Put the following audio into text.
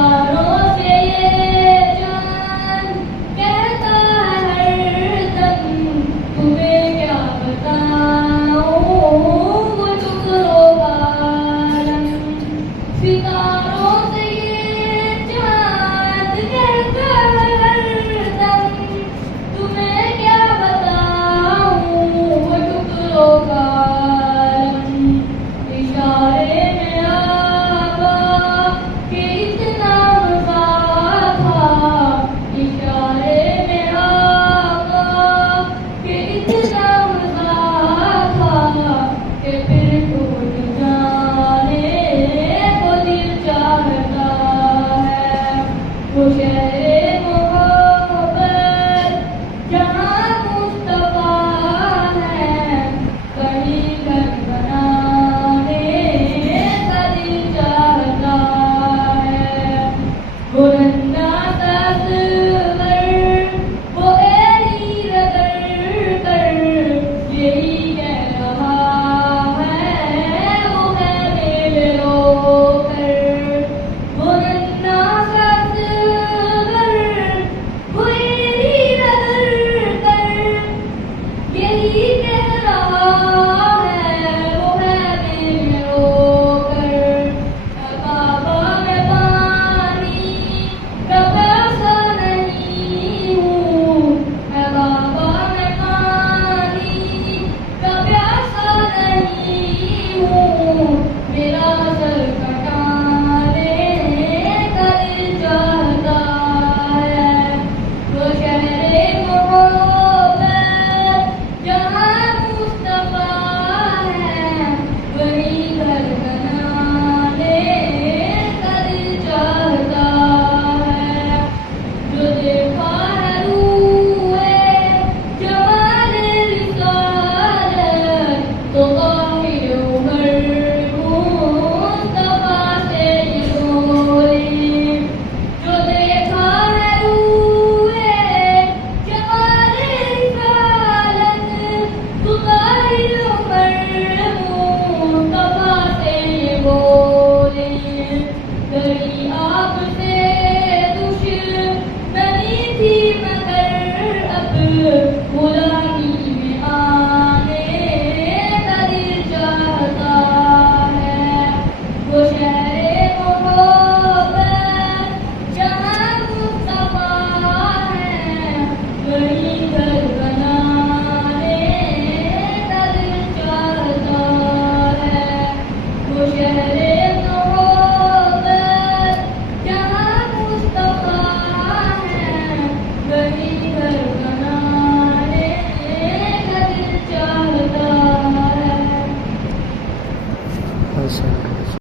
सितारों से ये चांद कहता है हरदम, तुम्हें क्या बताऊं वो टुकड़ों का आलम। सितारों से ये चांद कहता है हरदम, तुम्हें क्या बताऊं वो टुकड़ों का आलम। इशारे में आका के इतना वफा था, इशारे में आका के इतना वफा था कि फिर टूट जाने को दिल चाहता है। वो शहर